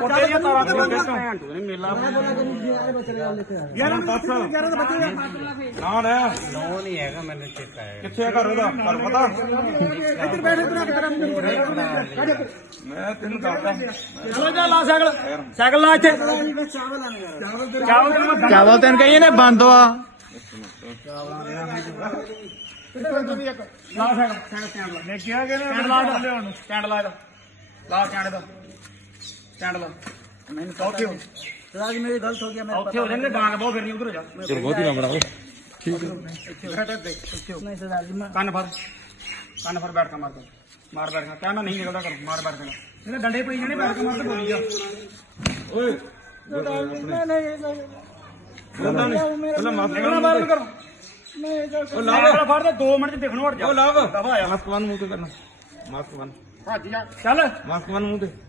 ਪੋਟੇ ਦੀਆਂ ਤਾਰਾਂ ਤੇ ਲੱਗੇ ਤੋਂ ਮੇਲਾ ਯਾਰ ਬਸ ਨਾ ਨਾ ਨੋ ਨਹੀਂ ਹੈਗਾ ਮੈਨੂੰ ਚੇਤਾ ਹੈ ਕਿੱਥੇ ਘਰ ਉਹਦਾ ਘਰ ਪਤਾ ਇੱਧਰ ਬੈਠ ਮੈਂ ਤੈਨੂੰ ਦੱਸਦਾ ਚਲੋ ਜਾ ਲਾ ਸਾਈਕਲ ਸਾਈਕਲ ਲਾ ਇੱਥੇ ਚਾਵਲ ਤੈਨੂੰ ਕਹੀਏ ਨੇ ਬੰਦ ਆ ਲਾ ਸਾਈਕਲ ਸਟੈਂਡ ਲਾ ਮੈਂ ਕਿਹਾ ਕਿ ਲਾ ਹੁਣ ਸਟੈਂਡ ਲਾ ਲਾ ਸਟੈਂਡ ਦਾ ਸਟੈਂਡ ਲਾ मैंने औखे हो राज मेरी गलत हो गया मैं औखे हो जाएंगे डांग बहुत फिरनी उधर जा चलो बहुत ही लंबा हो ठीक है नहीं सरदार जी मैं कान भर बैठ का मार बैठ का क्या मैं नहीं निकलता करो मार बैठ का इन्हें डंडे पे जाने बैठ के मार के बोली जा ओए नहीं माफ करना बाहर करो ओ लाव फाड़ दे 2 मिनट देखनो हट जा ओ लाव दबा आया मास्क बंद मुंह पे करना मास्क बंद हां जी चल मास्क बंद मुंह पे